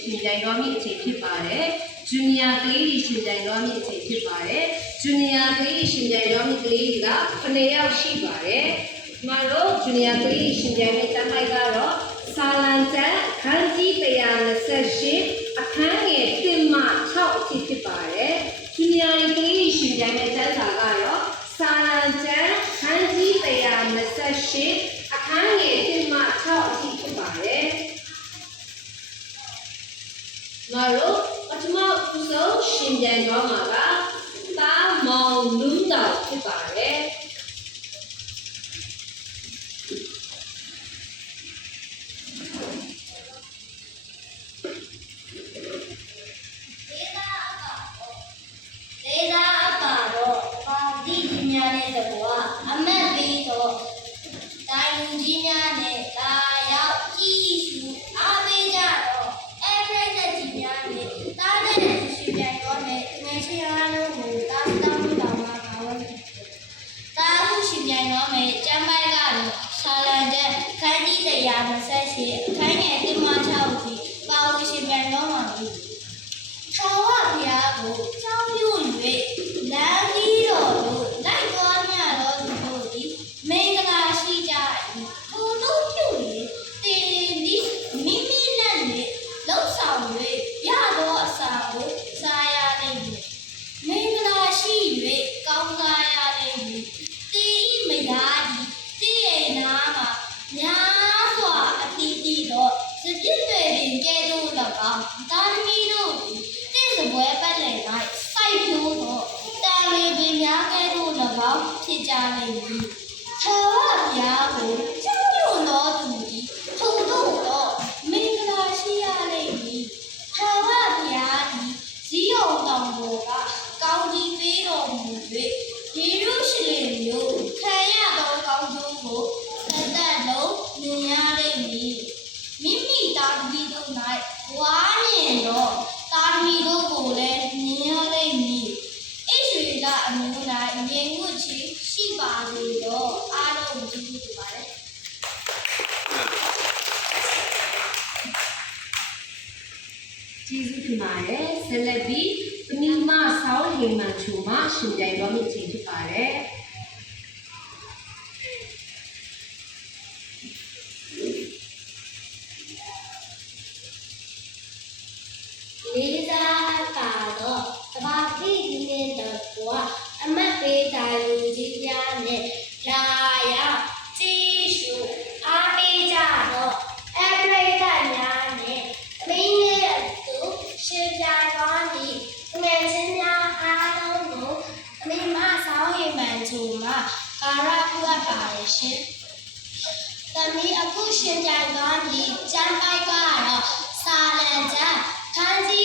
ရှင်ပြိုင်တော်မီအချိန်ဖြစ်ပါတယ်ဂျူနီယာကလေးတွေရှင်ပြိုင်တော်မီအချိန်ဖြစ်ပါတယ်ဂျူနီယာကလေးတွေရှင်ပြိုင်တော်မီကလေးတွေက9ယောက်ရှိပါတယ်ဒီမှာတော့ဂျူနီယာကလေးရှင်ပြိုင်တဲ့တန်းလိုက်ကတော့စာလံကျန်ခန်းကြီး128အခန်းငယ်1မှ6အထိဖြစ်ပါတယ်ဂျူနီယာကလေးရှင်ပြိုင်တဲ့တန်းစာကတော့စာလံကျန်ခန်းကြီး128အခန်းငယ်1မှ6အထိဖြစ်ပါတယ်ငါတို့ပထမဆုံးရှင်ပြန်တော့မှာကတာမောင်လူးတော်ဖြစ်ပါတယ်ဖြစ်ကြလိမ့်မည်။ထာဝရဘုရားကိုကြောက်ရွံ့သောသူသည်ထိုသို့သောမင်္ဂလာရှိရလိမ့်မည်။ထာဝရဘုရားသည်ဇီးရုန်တောင်ပေါ်ကကောင်းကြီးပေးတော်မူ၍ယေရုရှလင်မြို့ခံရသောကောင်းကျိုးကိုသက်သက်လုံးမြင်ရလိမ့်မည်။မိမိသားသမီးတို့၌ဝါမြင်သောသားသမီးတို့ကိုလည်းမြင်ရလိမ့်မည်။ဣသရေလအမျိုး၌ငြိမ်ဝတ်ခြင်းရှိပါစေတော့အားလုံးကျေးဇူးတင်ပါတယ်ကျေးဇူးတင်ပါတယ်ဆက်လက်ပြီးပဏိမဆောင်းဟိမန်ချူမှရှင်ပြိုင်တော်မူခြင်းဖြစ်ပါတယ်လေးစားအပ်ပါတော့တဘာတိဒီနေ့တော့အမတ်ပေးတာလူကြီးများနဲ့လာရောက်ကြည့်ရှုအားပေးကြတော့အပရိသတ်များနဲ့အမင်းရဲ့သူရှင်ပြိုင်သွားပြီးငယ်ချင်းများအားလုံးကိုအမိမဆောင်းရိမ်မှန်ချူမှာကာရပြုအပ်ပါတယ်ရှင်။သမီးအခုရှင်ပြိုင်သွားပြီးကျမ်းပိုက်ကတော့စာလံကျမ်းခန်းကြီး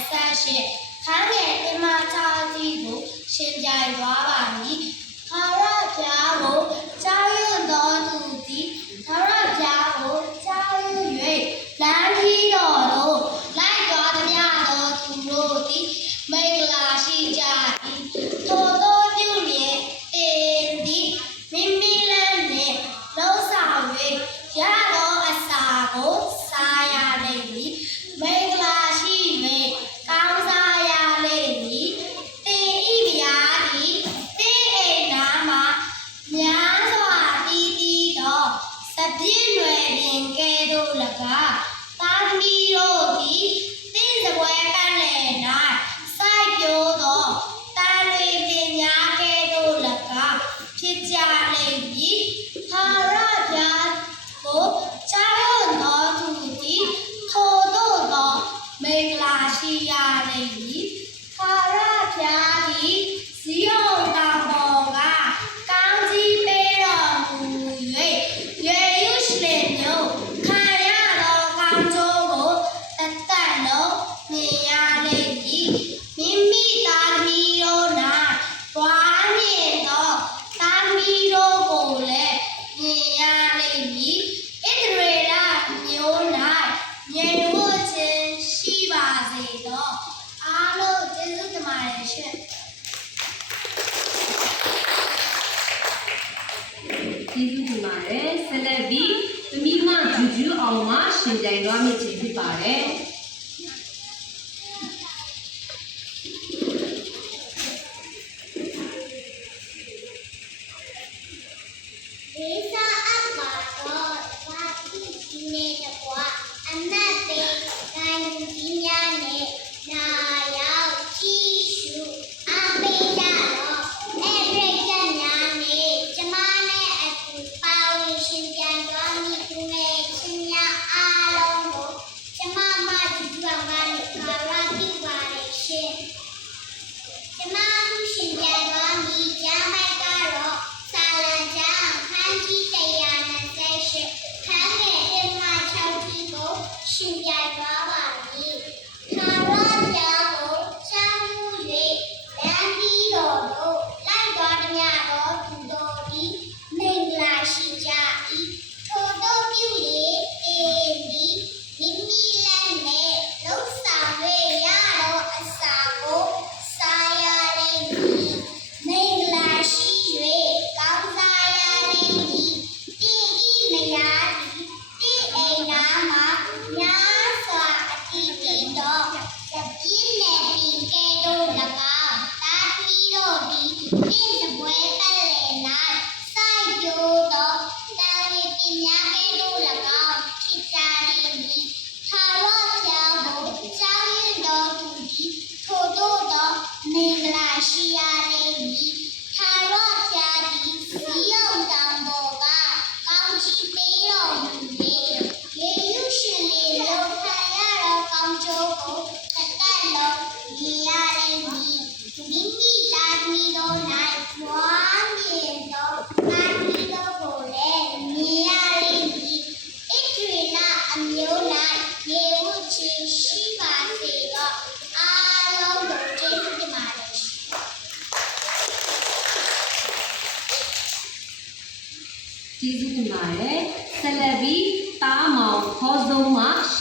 128ခန်းငယ်အမချာတီကိုရှင်ပြိုင်သွားပါမည်။ထာဝရဘုရားကိုကြောက်ရွံ့သောသူသည်ထာဝရဘုရားကိုကြောက်ရွံ့၍လမ်းကြီးတော်သို့လိုက်သွားသမျှသောသူတို့သည်မင်္ဂလာရှိကြ၏။ထိုသောပြုလျက်သင်သည်မိမိလက်နှင့်လှုပ်ဆောင်၍ရသောအစာကိုစားရလိမ့်မည်။မင်္ဂလာရှိ၍ကောင်းစားရလိမ့်မည်။သင်၏ဘုရားသည်သင်အိမ်နားမှာများစွာတည်တည်သောစပြည့်နွယ်ပင်ကဲ့သို့၎င်းသားသမီးတို့သည်သင်စပွဲပတ်လည်၌စိုက်ပျိုးသောတာတွေပင်များကဲ့သို့၎င်းဖြစ်ကြလိမ့်မည်။ထာဝရဘုရားကိုကြောက်ရွံ့သောသူသည်ထိုသို့သောမင်္ဂလာရှိရလိမ့်မည်။ထာဝရဘုရားသည်ဇီးရုန်တောင်ပေါ်ကကောင်းကြီးပေးတော်မူ၍ယေရုရှလင်မြို့ခံရသောကောင်းကျိုးကိုသက်သက်လုံးမြင်ရလိမ့်မည်။မိမိသားသမီးတို့၌ဘွားမြင်သောသားသမီးတို့ကိုလည်းမြင်ရလိမ့်မည်။ဣသရေလမျိုး၌ငြိမ်ဝတ်ခြင်းရှိပါစေတော့အားလုံးကျေးဇူးတင်ပါတယ်ရှင်ကျေးဇူးတင်ပါတယ်ဆက်လက်ပြီးသမီးမဂျူဂျူအောင်မှရှင်ပြိုင်သွားမည်ခြင်းဖြစ်ပါတယ်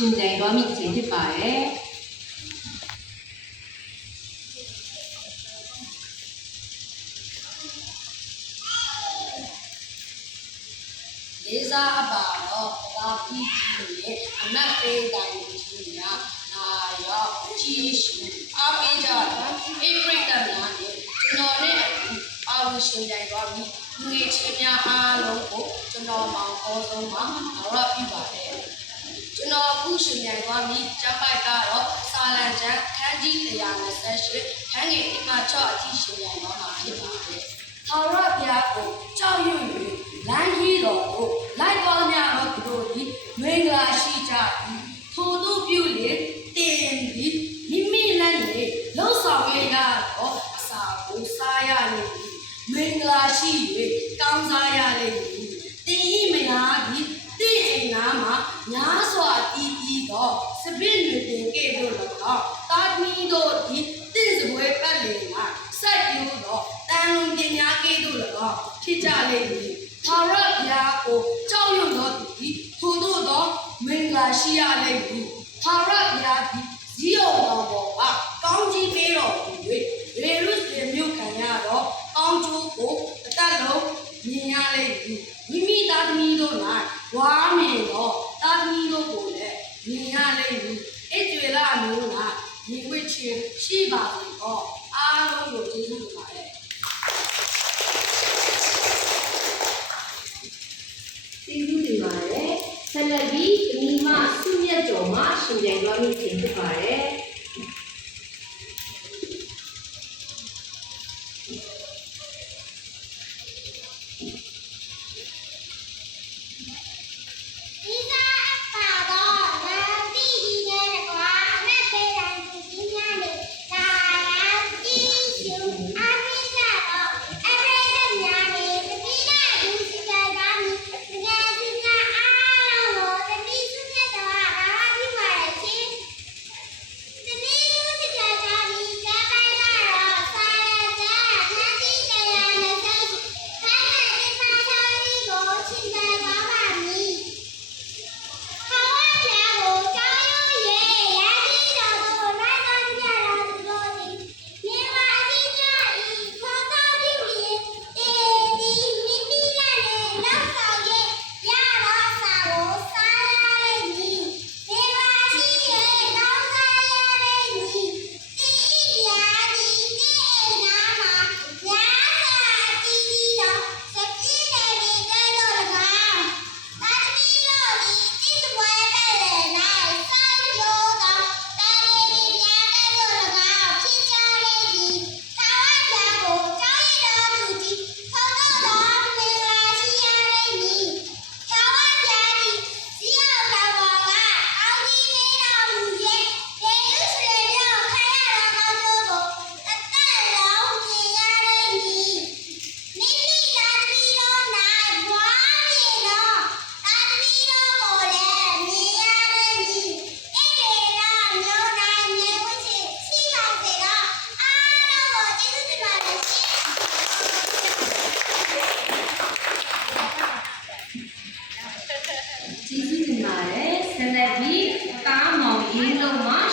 ရှင်ပြိုင်သွားမိခြင်းဖြစ်ပါတယ်လေးစားအပါတော့ဘာပြီးကြီးရဲ့အနက်ပေးတိုင်းကြီးများနာရောက်ကြီးရှုအားပေးကြတာအိပရိသတ်များနဲ့ကျွန်တော်နဲ့အာဝရှင်တိုင်းသွားပြီးလူငယ်ချင်းများအားလုံးကိုကျွန်တော်မောင်ခေါ်ဆုံးမှာတော့ပြပါတယ်ကျွန်တော်အခုရှင်တိုင်းသွားပြီးကျမ်းပိုက်ကတော့စာလံကျမ်းခန်းကြီး128ခန်းငယ်1မှ6အထိရှင်တိုင်းသွားမှာဖြစ်ပါတယ်ထာဝရဘုရားကိုကြောက်ရွံ့၍လမ်းကြီးတော်ကိုလိုက်တော်များတော်သူတို့သည်မင်္ဂလာရှိကြ၏ထိုတို့ပြုလေတင်ပြီးမိမိလက်နှင့်လှုပ်ဆောင်ရသောအစာကိုစားရလိမ့်မည်မင်္ဂလာရှိ၍ကောင်းစားရလိမ့်မည်တင်ဤမယားသည်တင့်အိမ်နာမှာများစွာတည်ပြီးသောစပစ်လူတင်ကဲ့သို့၎င်းတာမီတို့သည်တင့်စပွဲပတ်လည်မှာဆက်ပြိုးသောတန်လုံတင်များကဲ့သို့၎င်းဖြစ်ကြလိမ့်မည်ထာဝရဘုရားကိုကြောက်ရွံ့သောသူသည်ထိုသို့သောမင်္ဂလာရှိရလိမ့်မည်ထာဝရဘုရားသည်ဇီးအောင်တော်ပေါ်ကကောင်းကြီးပေးတော်မူ၍ယေရုရှလင်မြို့ခံရသောကောင်းကျိုးကိုအသက်လုံးမြင်ရလိမ့်မည်မိမိသားသမီးတို့၌ဝါမြင်သောသားသမီးတို့ကိုလည်းမြင်ရလိမ့်မည်အကျွေလမျိုး၌ညီဝတ်ခြင်းရှိပါစေသောအားလုံးကိုကျေးဇူးတင်ပါတယ်ကျေးဇူးတင်ပါတယ်ဆက်လက်ပြီးအမိမစုမြတ်ကျော်မှရှင်ပြိုင်သွားမိခြင်းဖြစ်ပါတယ်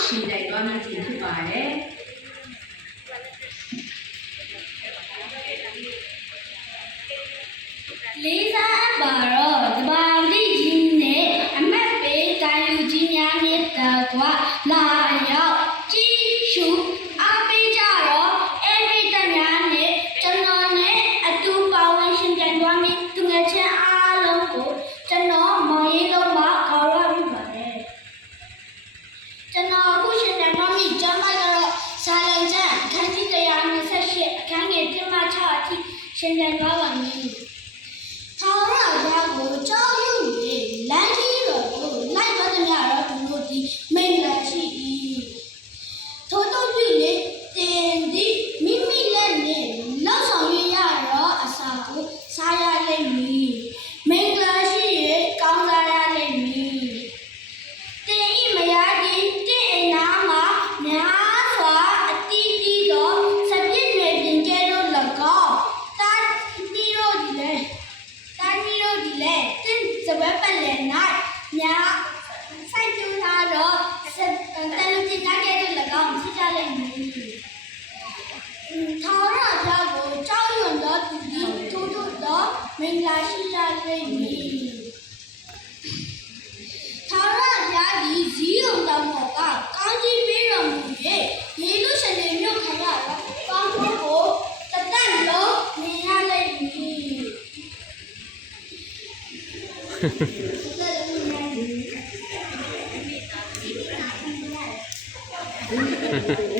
ရှင်ပြိုင်သွားမိခြင်းဖြစ်ပါတယ်လေးစားအပ်ပါတော့တဘာဝတိကြီးနဲ့အမတ်ပေးတိုင်းလူကြီးများနဲ့တကွာလာရောက်ကြည့်ရှုအားပေးကြတော့အဲ့ဒီတများနဲ့ကျွန်တော်နဲ့အတူပါဝင်ရှင်ပြိုင်သွားမိသူငယ်ချင်းအားလုံးကိုကျွန်တော်မောင်ရေးလုံးမှာခေါ်ရပြီပါတယ်ကျွန်တော်အခုရှင်ပြိုင်သွားမိကျမ်းပိုက်ကတော့စာလံကျမ်းအခန်းကြီး128အခန်းငယ်1မှ6အထိရှင်ပြိုင်သွားပါမည်ထာဝရဘုရားကိုကြောက်ရွံ့၍လမ်းကြီးတော်ကိုလိုက်သွားသမျှတော်သူတို့သည်မင်္ဂလာရှိ၏ထို့သောပြုလေတင်သည်မိမိလက်နှင့်လောက်ဆောင်ရသောအစာကိုစားရလိမ့်မည်မင်္ဂလာရှိ၍ကောင်းစားရလိမ့်မည်တင်ဤမယားသည်တင့်အိမ်နာမှာများစွာအတီးတီးသောစပြည့်တွေပြင်ကျဲတို့၎င်းတာမီတို့ဒီလေတ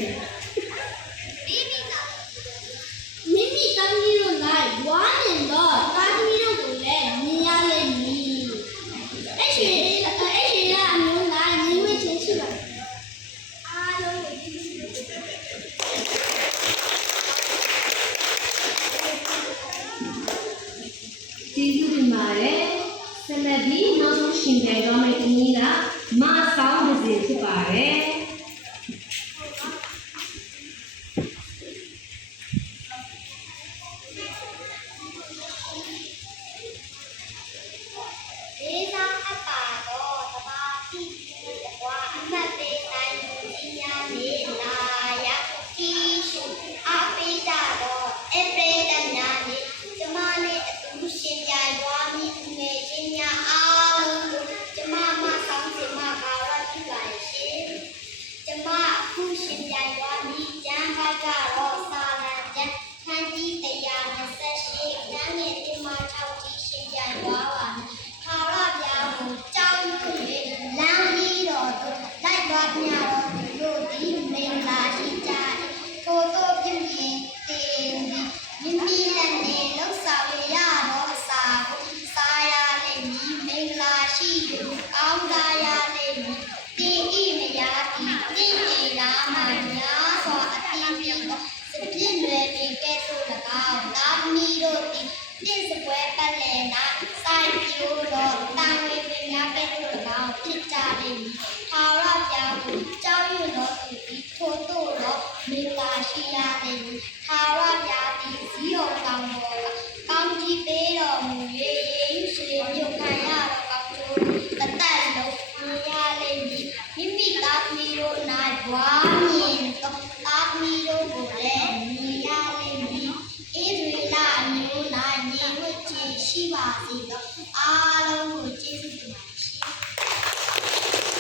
เ